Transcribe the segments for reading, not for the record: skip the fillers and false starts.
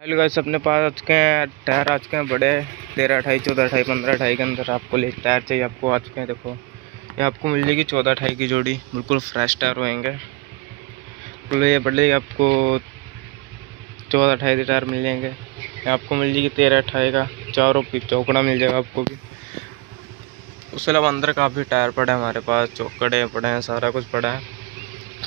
Hello guys, अपने पास आज के टायर आज के बड़े 13, 28, 14, 28, 15, 28 के अंदर आपको ले टायर चाहिए। आपको आज के देखो ये आपको मिल जाएगी 14, 28 की जोड़ी। बिल्कुल फ्रेश टायर होएंगे। बिल्कुल ये बड़े आपको 14, 28 के टायर मिल जाएंगे। ये आपको मिल जाएगी 13, 28 का चारों चौकड़ा मिल जाएगा आपको भी। उसके अलावा अंदर काफ़ी टायर पड़े हैं हमारे पास, चौकड़े पड़े हैं, सारा कुछ पड़ा है।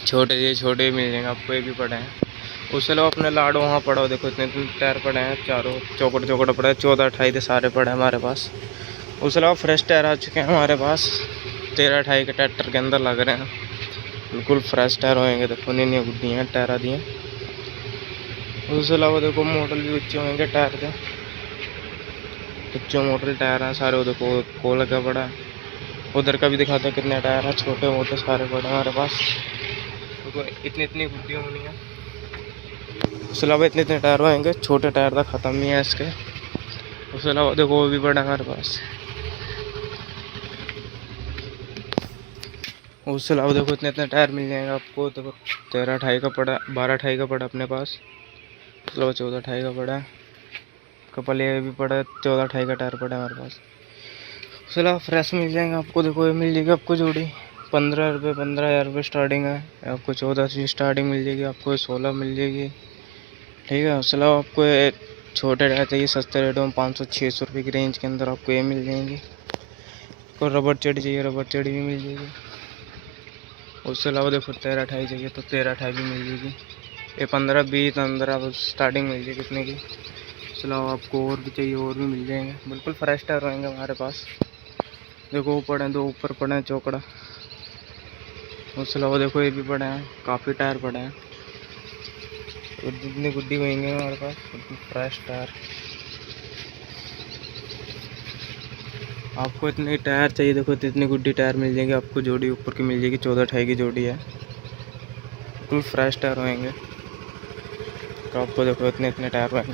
छोटे मिल जाएंगे आपको, ये भी पड़े हैं। उससे अलावा अपने लाडो वहाँ पड़ा हो, देखो इतने इतने टायर पड़े हैं, चारों चौकड़ पड़े हैं, 14, 28 सारे पड़े हैं हमारे पास। उसके अलावा फ्रेश टायर आ चुके हैं हमारे पास, 13, 28 के ट्रैक्टर के अंदर लग रहे हैं। बिल्कुल फ्रेश टायर होएंगे, देखो नई नई गुड्डी हैं, टायर आदि हैं। उसके अलावा देखो मॉडल भी अच्छे होंगे टायर के, अच्छे मॉडल टायर हैं सारे। देखो कोल का पड़ा है, उधर का भी दिखाते हैं कितने टायर हैं, छोटे मोटे सारे पड़े हैं हमारे पास। देखो इतनी इतनी गुड्डी होनी है। उसके अलावा इतने इतने टायर आएंगे, छोटे टायर का ख़त्म नहीं है इसके। उसके अलावा देखो वो भी पड़ा है हमारे पास। उसके अलावा देखो इतने इतने टायर मिल जाएंगे आपको। देखो 13, 28 का पड़ा, 12, 28 का पड़ा अपने पास। उसके अलावा 14, 28 का पड़ा है, कपल ये भी पड़ा है, 14, 28 का टायर पड़ा है हमारे पास। उसके अलावा फ्रेश मिल जाएंगे आपको। देखो ये मिल जाएगी आपको जोड़ी 15 रुपये, 15,000 रुपये स्टार्टिंग है। आपको 14 से स्टार्टिंग मिल जाएगी, आपको 16 मिल जाएगी, ठीक है। उसके अलावा आपको छोटे टायर चाहिए सस्ते रेटों में, 500-600 रुपये की रेंज के अंदर आपको ये मिल जाएंगी। आपको रबड़ चढ़ी चाहिए, रबड़ चढ़ी भी मिल जाएगी। उसके अलावा देखो 13, 28 चाहिए तो 13, 28 भी मिल जाएगी। ये 15, 20 अंदर आप स्टार्टिंग मिल जाएगी कितने की। उसके अलावा आपको और भी चाहिए, और भी मिल जाएंगे। बिल्कुल फ्रेश टायर रहेंगे हमारे पास। देखो वो पड़े हैं, दो ऊपर पड़े हैं चौकड़ा। उसके अलावा देखो ये भी पड़े हैं, काफ़ी टायर पड़े हैं, जितनी गुड्डी होंगे हमारे पास। बिल्कुल फ्रेश टायर। आपको इतने टायर चाहिए, देखो इतनी गुड्डी टायर मिल जाएंगे आपको, जोड़ी ऊपर की मिल जाएगी, 14, 28 की जोड़ी है। बिल्कुल फ्रेश टायर होंगे। तो आपको देखो इतने इतने टायर होंगे।